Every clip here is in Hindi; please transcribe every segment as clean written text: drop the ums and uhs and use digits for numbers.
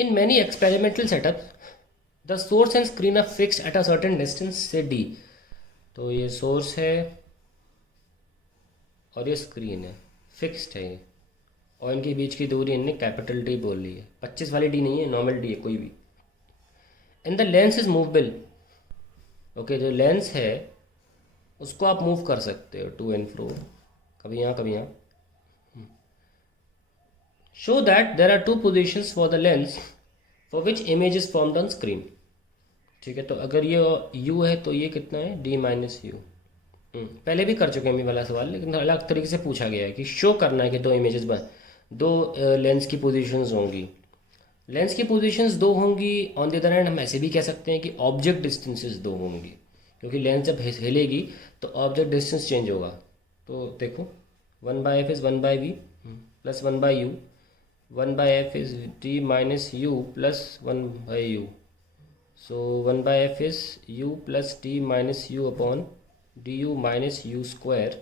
In many experimental setup the source and screen are fixed at a certain distance से डी। तो ये सोर्स है और ये स्क्रीन है, फिक्स्ड है ये, और इनके बीच की दूरी इनने कैपिटल डी बोल ली है। 25 वाली डी नहीं है, नॉर्मल डी है कोई भी। And the lens is movable. Okay, जो लेंस है उसको आप मूव कर सकते हो टू एंड फ्रो, कभी यहाँ कभी यहाँ। Show that there are two positions for the lens for which image is formed on screen. ठीक है, तो अगर ये u है तो ये कितना है, d माइनस यू। पहले भी कर चुके हैं ये वाला सवाल, लेकिन अलग तरीके से पूछा गया है कि शो करना है कि दो इमेजेस बन, दो लेंस की पोजीशंस होंगी। लेंस की पोजीशंस दो होंगी। ऑन द अदर हैंड हम ऐसे भी कह सकते हैं कि ऑब्जेक्ट डिस्टेंसेस दो होंगी, क्योंकि लेंस जब हिलेगी तो ऑब्जेक्ट डिस्टेंस चेंज होगा। तो देखो 1/f is 1/v plus 1/u, 1/f is d minus u plus 1/u। So 1/f is u plus d minus u upon du minus u square,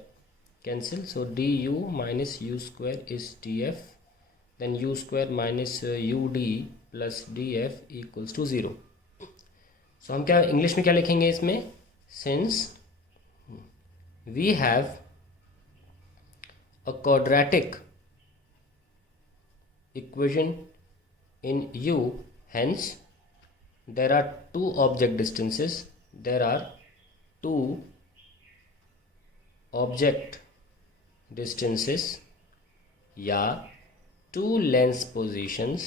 cancel. So du minus u square is df, then u square minus ud plus df equals to 0. So हम क्या इंग्लिश में क्या लिखेंगे इसमें, since we have a quadratic equation in u, hence there are two object distances, there are two object distances या two lens positions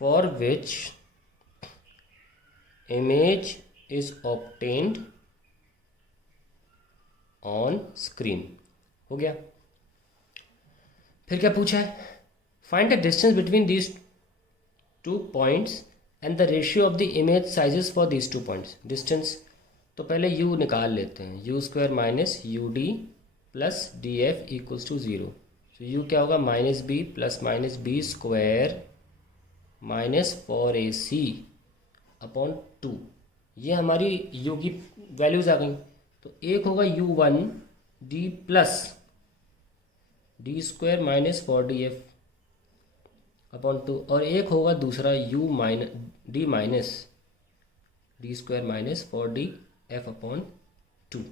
for which image is obtained on screen। हो गया। फिर क्या पूछा है, find the distance between these 2 points and the ratio of the image sizes for these 2 points। distance तो पहले u निकाल लेते हैं, u square minus U D plus D F equals to 0। तो u क्या होगा, minus B plus minus B square minus 4ac upon 2। ये हमारी u की वैल्यूज़ आ गई। तो एक होगा u1 d plus D square minus 4df upon 2, और एक होगा दूसरा u minus D minus D square minus 4df upon 2।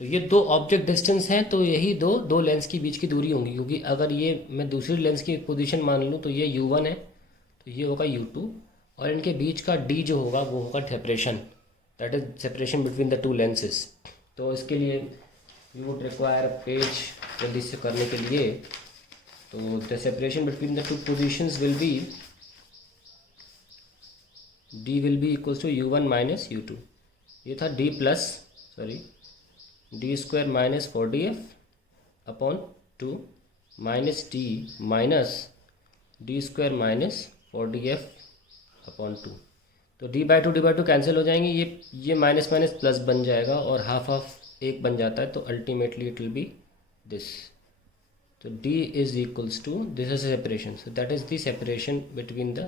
तो ये दो ऑब्जेक्ट डिस्टेंस हैं, तो यही दो लेंस की बीच की दूरी होंगी, क्योंकि अगर ये मैं दूसरी लेंस की पोजीशन मान लूँ तो ये u1 है, तो ये होगा u2, और इनके बीच का d जो होगा वो होगा separation, that is separation between the two lenses. तो इसके लिए यू वुड रिक्वायर पेज जल्दी से करने के लिए, तो the separation between the two positions will be d will be equals to u1 minus u2। ये था d plus d square minus 4df upon 2 minus d minus d square minus 4df upon 2। तो d/2 कैंसिल हो जाएंगे, ये माइनस माइनस प्लस बन जाएगा और हाफ हाफ एक बन जाता है, तो ultimately it will be this. So d is equals to, this is separation, so that is the separation between the